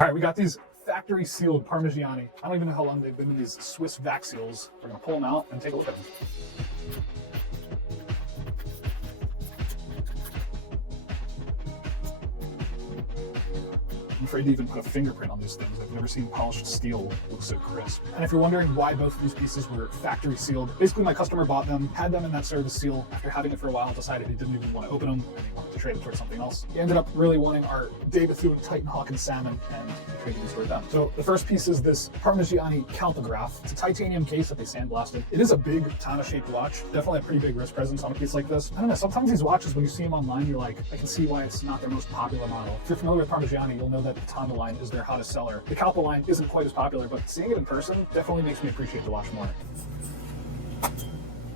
All right, we got these factory sealed Parmigiani. I don't even know how long they've been in these Swiss vac seals. We're gonna pull them out and take a look at them. I'm afraid to even put a fingerprint on these things. I've never seen polished steel look so crisp. And if you're wondering why both of these pieces were factory sealed, basically my customer bought them, had them in that service seal. After having it for a while, decided he didn't even want to open them and he wanted to trade it towards something else. He ended up really wanting our Day-Bethune Titanhawk and Salmon, and he traded these toward them. So the first piece is this Parmigiani calpograph. It's a titanium case that they sandblasted. It is a big Tana-shaped watch. Definitely a pretty big wrist presence on a piece like this. I don't know, sometimes these watches, when you see them online, you're like, I can see why it's not their most popular model. If you're familiar with Parmigiani, you'll know that the Tana line is their hottest seller. The Calpa line isn't quite as popular, but seeing it in person definitely makes me appreciate the watch more.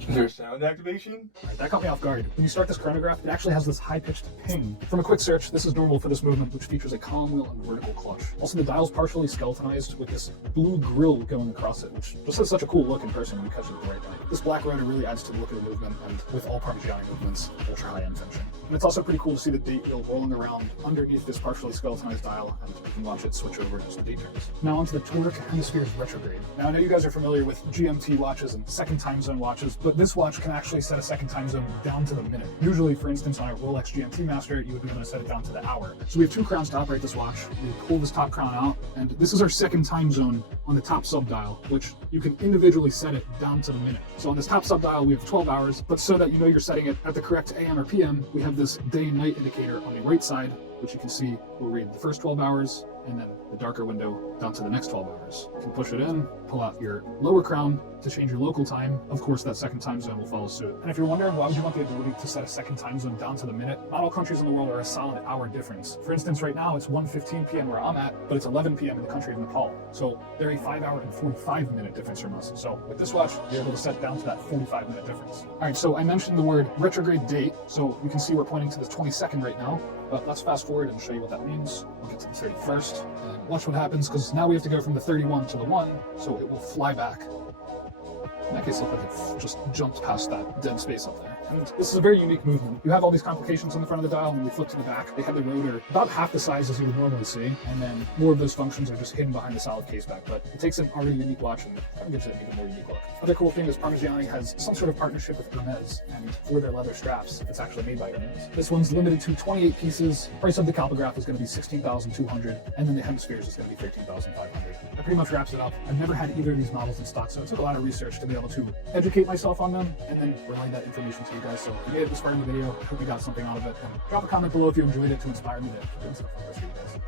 Is there a sound activation? Right, that caught me off guard. When you start this chronograph, it actually has this high-pitched ping. From a quick search, this is normal for this movement, which features a column wheel and vertical clutch. Also, the dial's partially skeletonized with this blue grill going across it, which just has such a cool look in person when you catch it at the right light. This black rotor really adds to the look of the movement, and with all Parmigiani movements, ultra high-end function. And it's also pretty cool to see the date wheel rolling around underneath this partially skeletonized dial, and you can watch it switch over as the date turns. Now onto the torque hemispheres retrograde. Now I know you guys are familiar with GMT watches and second time zone watches, but this watch can actually set a second time zone down to the minute. Usually, for instance, on a Rolex GMT Master, you would be able to set it down to the hour. So we have two crowns to operate this watch. We pull this top crown out, and this is our second time zone on the top sub dial, which you can individually set it down to the minute. So on this top sub dial, we have 12 hours, but so that you know you're setting it at the correct AM or PM, we have this day and night indicator on the right side, which you can see will read the first 12 hours and then the darker window down to the next 12 hours. You can push it in, pull out your lower crown to change your local time. Of course, that second time zone will follow suit. And if you're wondering why would you want the ability to set a second time zone down to the minute, not all countries in the world are a solid hour difference. For instance, right now it's 1:15 p.m. where I'm at, but it's 11 p.m. in the country of Nepal. So they're a 5 hour and 45 minute difference from us. So with this watch, you're able to set down to that 45 minute difference. All right, so I mentioned the word retrograde date. So you can see we're pointing to the 22nd right now, but let's fast forward and show you what that means. We'll get to the 31st and watch what happens, because now we have to go from the 31 to the 1, so it will fly back. In that case, it looked like it just jumped past that dead space up there. And this is a very unique movement. You have all these complications on the front of the dial. When we flip to the back, they have the rotor about half the size as you would normally see, and then more of those functions are just hidden behind the solid case back, but it takes an already unique watch and kind of gives it an even more unique look. Other cool thing is Parmigiani has some sort of partnership with Hermes, and for their leather straps, it's actually made by Hermes. This one's limited to 28 pieces. Price of the calpograph is going to be $16,200, and then the hemispheres is going to be $13,500. That pretty much wraps it up. I've never had either of these models in stock, so it took a lot of research to be able to educate myself on them and then relay that information to you guys. So if you made it this far in the video, I hope you got something out of it, and drop a comment below if you enjoyed it to inspire me to do stuff like this for you guys.